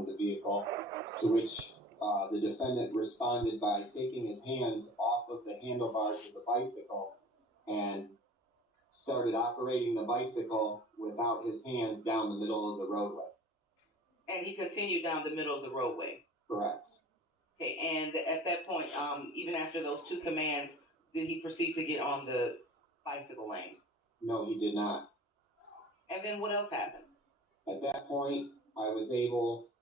of the vehicle, to which the defendant responded by taking his hands off of the handlebars of the bicycle and started operating the bicycle without his hands down the middle of the roadway. And he continued down the middle of the roadway? Correct. Okay, and at that point, even after those two commands, did he proceed to get on the bicycle lane? No, he did not. And then what else happened? At that point,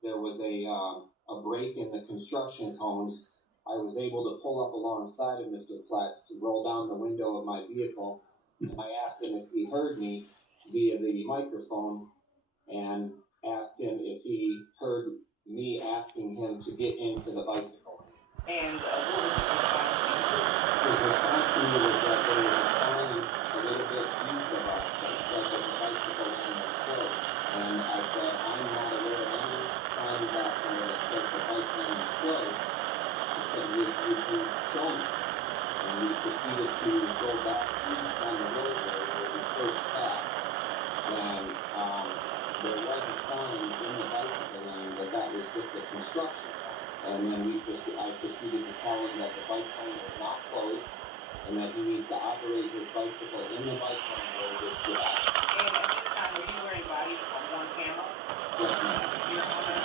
there was a break in the construction cones. I was able to pull up alongside of Mr. Pletz to roll down the window of my vehicle. And I asked him if he heard me via the microphone and asked him if he heard me asking him to get into the bicycle. And what was his response to you? His response to me was that there was a sign a little bit east of us that said that the bicycle lane was closed. And I said, I'm not aware of any sign back there that says the bike lane is closed. I said, would you show me? And we proceeded to go back east on the roadway where we first passed. And there was a sign in the bicycle lane that was just a construction sign. And then I proceeded to tell him that the bike lane was not closed and that he needs to operate his bicycle in the bike lane where it is flat. And at this time, were you wearing body worn camera? Yes, ma'am. Your Honor,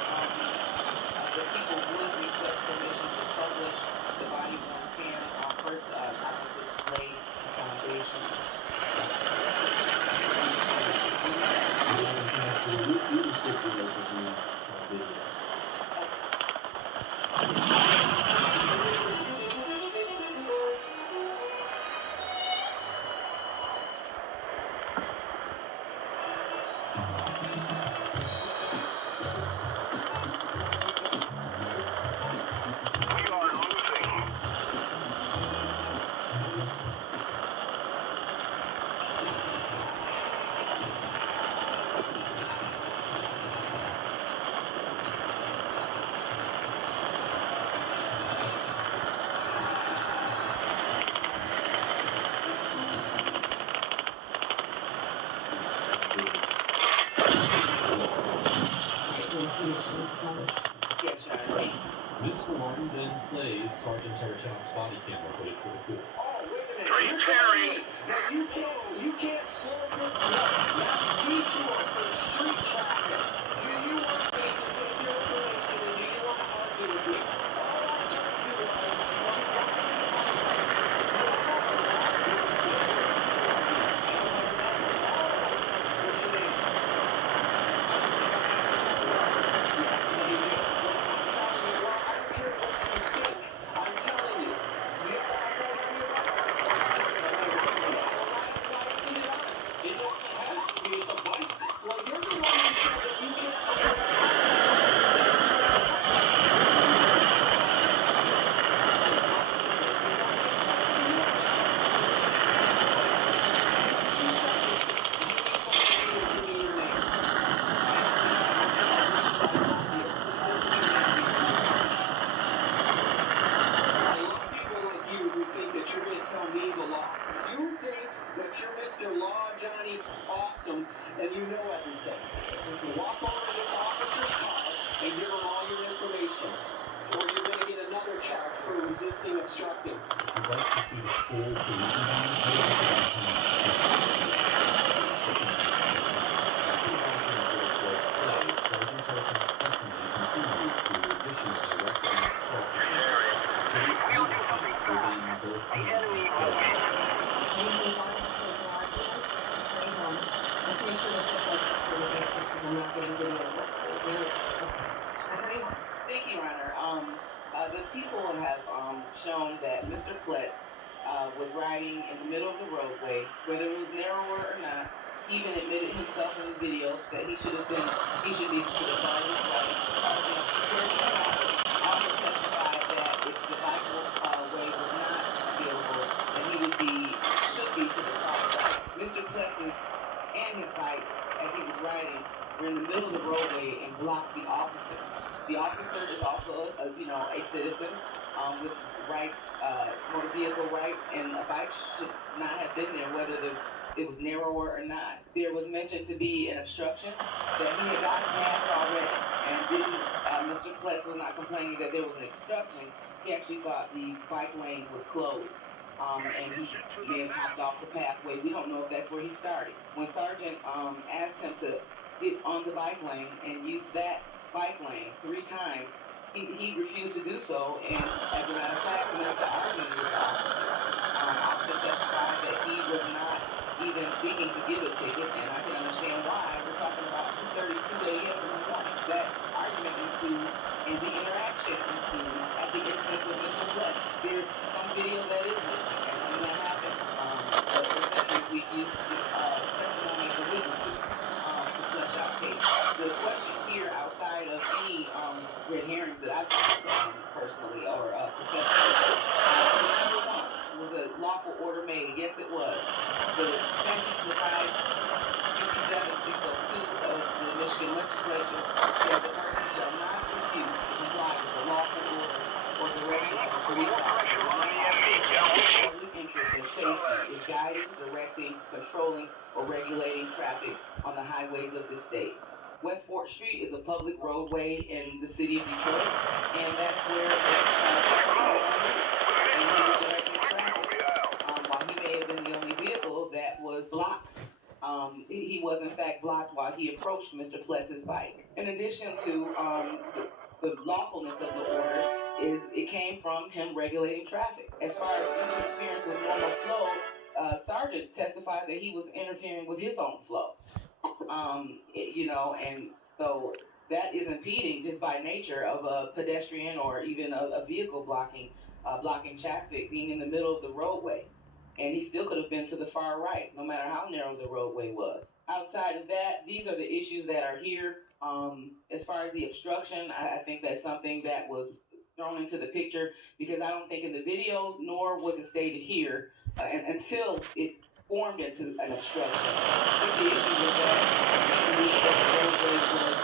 the people would request permission to publish the body worn cam first on the display foundation. We restricted those of the videos. Yes, Your Honor. This form then plays Sergeant Terrachon's body camera footage for the court. Oh, wait a minute. You're telling me that you can't slow your that's detour for street traffic. Do you want me to take your information and do you want to argue with me? All I told you was and you know everything. Walk over to this officer's car and give him all your information, or you're going to get another charge for resisting obstructing. I'd like to see the full police Sergeant Terrachon's testimony continued to additional direct We'll do something fast. The enemy will win. Let's make sure this looks like because I'm not getting video. Thank you, Your Honor. The people have shown that Mr. Pletz was riding in the middle of the roadway, whether it was narrower or not. He even admitted himself in the video that he should be to the side of his right. Also testified that if the bicycle way was not available, then he should be to the far right. Mr. Pletz and his bike, as he was riding, were in the middle of the roadway and blocked the officer. The officer is also a citizen with rights, motor vehicle rights, and a bike should not have been there, whether it was narrower or not. There was mentioned to be an obstruction that he had gotten past already and didn't Mr. Flex was not complaining that there was an obstruction. He actually thought the bike lane was closed. And he may have hopped off the pathway. We don't know if that's where he started. When Sergeant asked him to get on the bike lane and use that bike lane 3 times, he refused to do so. And as a matter of fact, Minister argued with the officer. Officer testified that he was not even seeking to give a ticket, and I can understand why. We're talking about 2:32 a.m. in the morning. That argument ensued, and the interaction ensued at the instance of Mr. Flex. There's some video that is missing, and when that happened, the centuries we've used testimony of the witnesses to flesh out case. The question here, outside of any red herrings that I've found personally or professionally, number one, was a lawful order made? Yes, it was. The statute provides 57602 of the Michigan legislature says the person shall not refuse to comply with the lawful order or direction of the police officer in the interest of safety is guiding, directing, controlling, or regulating traffic on the highways of the state. West 4th Street is a public roadway in the city of Detroit, and that's where and he was directing traffic. While he may have been the only vehicle that was blocked, he was in fact blocked while he approached Mr. Pless's bike. In addition to the lawfulness of the order, it came from him regulating traffic. As far as interference with normal flow, Sergeant testified that he was interfering with his own flow. And so that is impeding just by nature of a pedestrian or even a vehicle blocking traffic, being in the middle of the roadway. And he still could have been to the far right, no matter how narrow the roadway was. Outside of that, these are the issues that are here. As far as the obstruction, I think that's something that was thrown into the picture because I don't think in the video, nor was it stated here, until it formed into an obstruction. I think the issue was that the roadway was closed.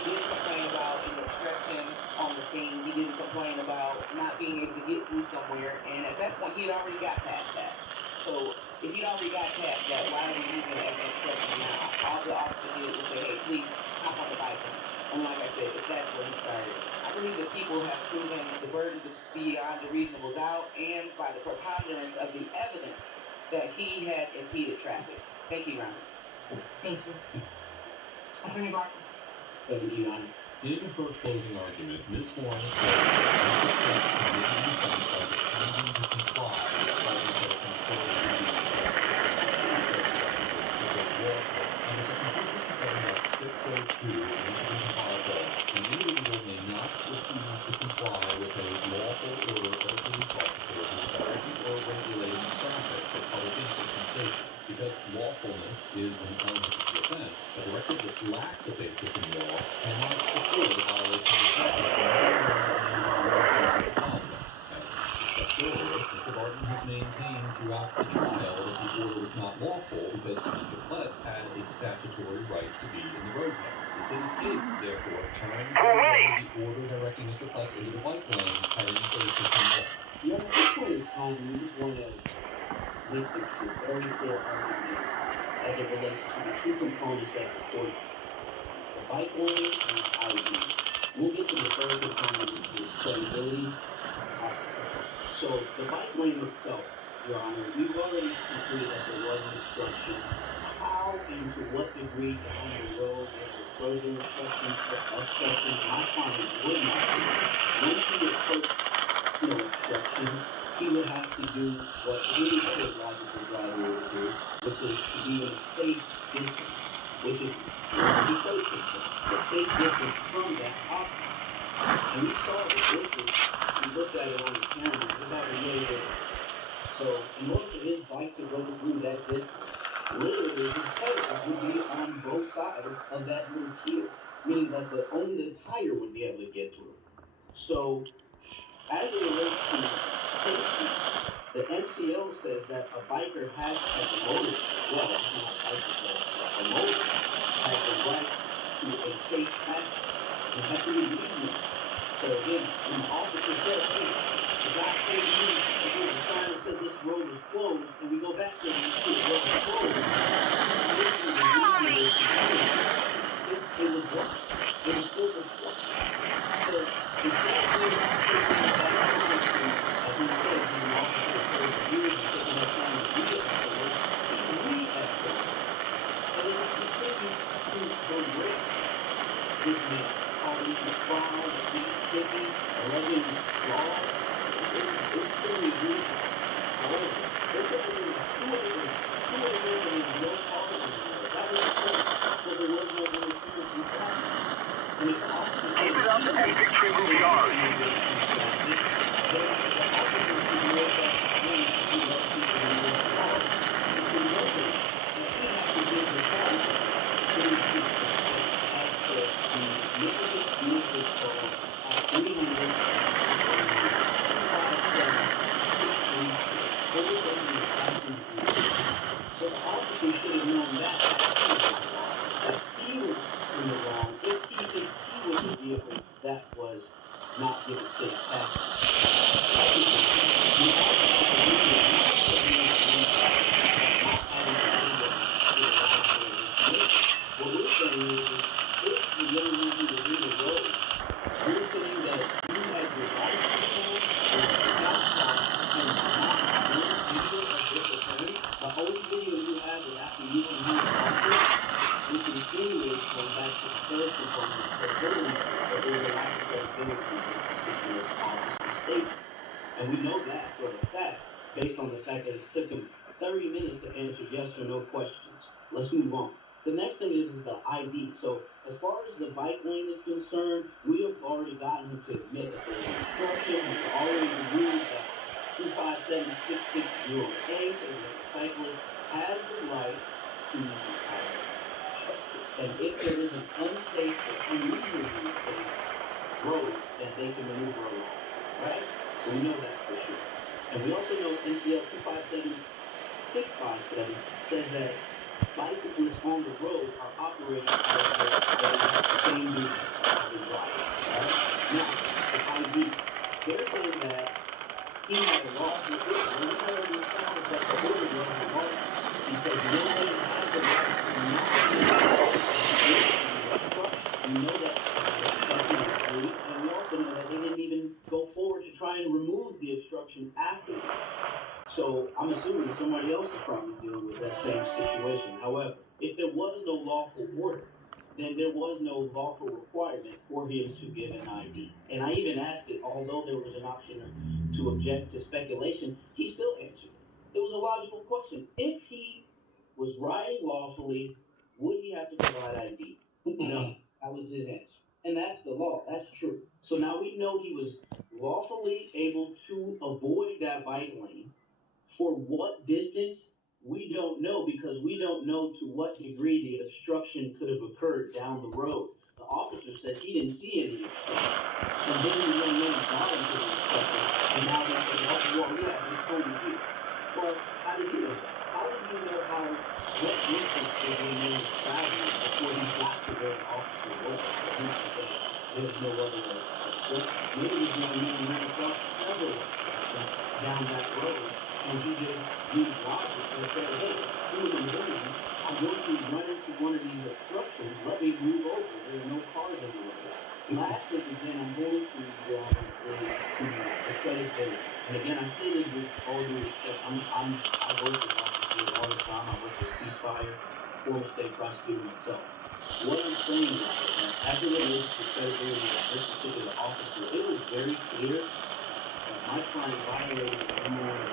He didn't complain about an obstruction on the scene. He didn't complain about not being able to get through somewhere. And at that point, he'd already got past that. So if he'd already got past that, why are we using it as an obstruction now? All the officer did was say, hey, please hop on the bike. And like I said, if that's where he started. I believe that people have proven the burden to be beyond a reasonable doubt and by the preponderance of the evidence that he had impeded traffic. Thank you, Your Honor. Thank you. Attorney Barton. Thank you, Your Honor. In her closing argument, Ms. Warren says that Mr. Prince committed the offense by refusing to comply with citing authority under Section 257.602 of the Michigan Compiled Codes. An individual may not refuse to comply with a lawful order of a police officer who is directing or regulating traffic for public interest and safety. Because lawfulness is an element of the offense, a directive that lacks a basis in law cannot support a violation of the statute for any of As discussed earlier, Mr. Barton has maintained throughout the trial that the order was not lawful because Mr. Pletz had a statutory right to be in the roadway. The city's case, therefore, turns on whether the order directing Mr. Pletz into the bike lane had any basis in law. Yeah, at this point in time, we just want to make the very clear arguments as it relates to the two components that the court, the bike lane and the ID. We'll get to the third component, which is credibility. So the bike lane itself, Your Honor, we've already concluded that there was an obstruction. How and to what degree down the road there were further obstructions, my client would not do. Once he gets obstruction, he would have to do what any other logical driver would do, which is to be in a safe distance, which is the safe distance, the safe distance from that object. And we saw the distance, we looked at it on the camera, it's about a yard there. So in order for his bike to go through that distance, literally his pedals would be on both sides of that little keel, meaning that only the tire would be able to get to it. So as it relates to safety, the NCO says that a biker has, as a motorist as well, it's not a biker, but a motorist has the right to a safe passage. It has to be reasonable. So again, when the officer said, hey, the guy told me that there was a sign that said this road was closed, and we go back there and we see it wasn't closed, it was fly. It was still the fly. So instead of taking that time to, as he said, he's an officer of 30 years and taking that time to de-escalate, he re-escalated. And then he continued to berate this man, calling the crowd a Mississippi, alleging fraud. It was pretty egregious. However, they said that there was two other men, and there was no cause in the world. That was the point, because there was no interference in traffic. And if the officers Keep it up and victory will be ours. then the officers would know that when he left people in his car, it's been noted that he had to give the price for these people to stay as per the Michigan Vehicle Code at 300-257-636. So the officer should have known that he was in the wrong if he was a vehicle that was not given safe passage. Secondly, we also have to look at not having to pay the ride for this mission. What we're saying is if the young lady was in the road, we're saying that you had your right people or stop sign and not one video of this occurring. The only video you have is after you and he offered, which insinuates going back to the third component of credibility, that there was a lack of credibility in this particular officer's statement. And we know that for a fact, based on the fact that it took him 30 minutes to answer yes or no questions. Let's move on. The next thing is the ID. So as far as the bike lane is concerned, we have already gotten him to admit that there's instruction. He's already removed that 257-660A says that the cyclist has the right to and if there is an unsafe or unreasonably safe road, then they can maneuver along, right? So we know that for sure. And we also know NCL 257-657 says that bicyclists on the road are operating as the same duty as the driver, right? Now, the ID, they're saying that he had a lawful order. And we already established that the order wasn't lawful because no one had the right to not we know that and we also know that they didn't even go forward to try and remove the obstruction afterwards. So I'm assuming somebody else is probably dealing with that same situation. However, if there was no lawful order, then there was no lawful requirement for him to give an ID. And I even asked it, although there was an option to object to speculation, he still answered it. It was a logical question. If he was riding lawfully, would he have to provide ID? No, that was his answer. And that's the law. That's true. So now we know he was lawfully able to avoid that bike lane. For what distance, we don't know because we don't know to what degree the obstruction could have occurred down the road. The officer said he didn't see any obstruction. And then the young man got into the obstruction, and now he said, oh, well, yeah, he's over here. Well, how does he know that? How does he know what distance the young man was traveling before he got to where the officer was? For him to say there's no other obstruction. Maybe this young man ran across several obstructions down that road. And he just used logic and said, hey, who in the morning, I'm going to run into one of these obstructions. Let me move over. There are no cars on the road. Last thing, again, I'm going to the credibility. And again, I say this with all due respect. I work with officers all the time. I work with ceasefire, former state prosecutor myself. What I'm saying is that as it relates to credibility of this particular officer, it was very clear my client violated the MOA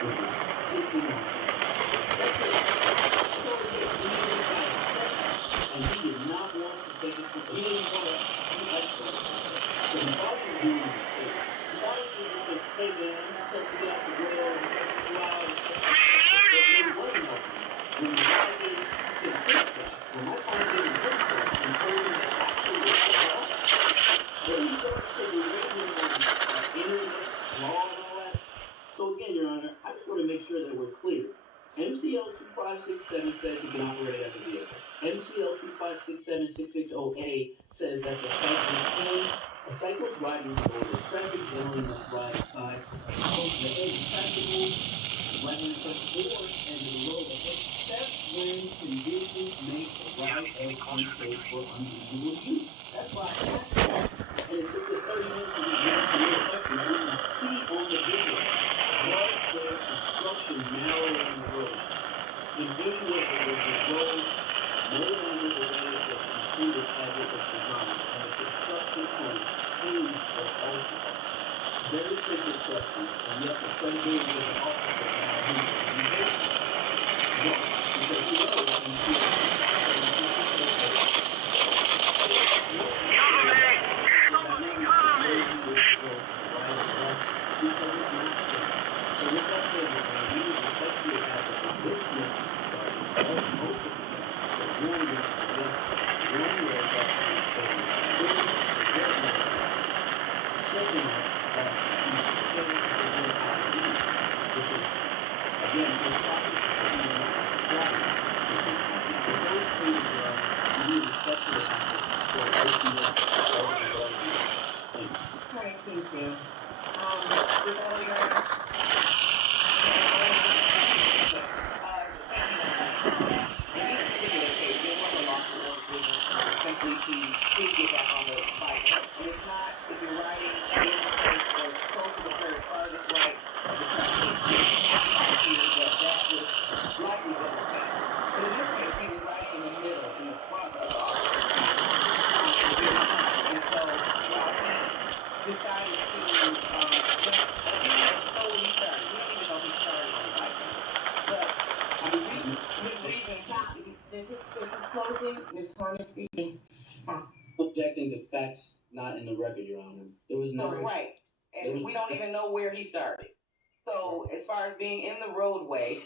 with his kissing on That's it. That's all it is. He made this guy upset, and he did not want to take it. He didn't want to do excellence. So he thought he was doing a mistake. He thought he was just like, hey man, I'm just telling you to get out the grill and take you out. But it wasn't helping. When the guy gave him pushback, when my client gave him pushback and told him the actual law, then he started to berate him on internet law and all that. So again, Your Honor, I just want to make sure that we're clear. MCL 25667 says he can operate as a vehicle. MCL 2567660A says that a cyclist riding over traffic generally must ride aside. The end is practical running from fourth and the road, except when conditions make the route as unsafe or unreasonable use. That's why I asked that. And it took us 30 minutes to get back to your question. And you can see on the video, was there construction narrowing the road? In any way was the road no longer the way it was intended as it was designed, and the construction code changed or altered that? Very simple question, and yet the credibility of the officer allowed him to engage. Why? Because he knows in because it's not safe. So with that said, we would respectfully ask that the dismissal charges, all most of the charges, because one was one was that second, that he failed to present ID, which is, again, improper because he was not required to present ID. But those things we need respectfully ask for dismissal all of the charges. Thank you. All right, thank you. With all your, in this particular case, there was a loss of order business simply to get back on the bike. And it's not, if you're riding in the place or close to the curb, farthest right of the traffic, that would likely been the case. But in this case, he was riding in the middle, in the front of the officer. And so, while he decided to, slowly he started. We don't even know he started on the bike. But the reason Stop. This is closing. Ms. Horn is speaking. Stop. Objecting to facts not in the record, Your Honor. There was no. right. And we don't even know where he started. So as far as being in the roadway,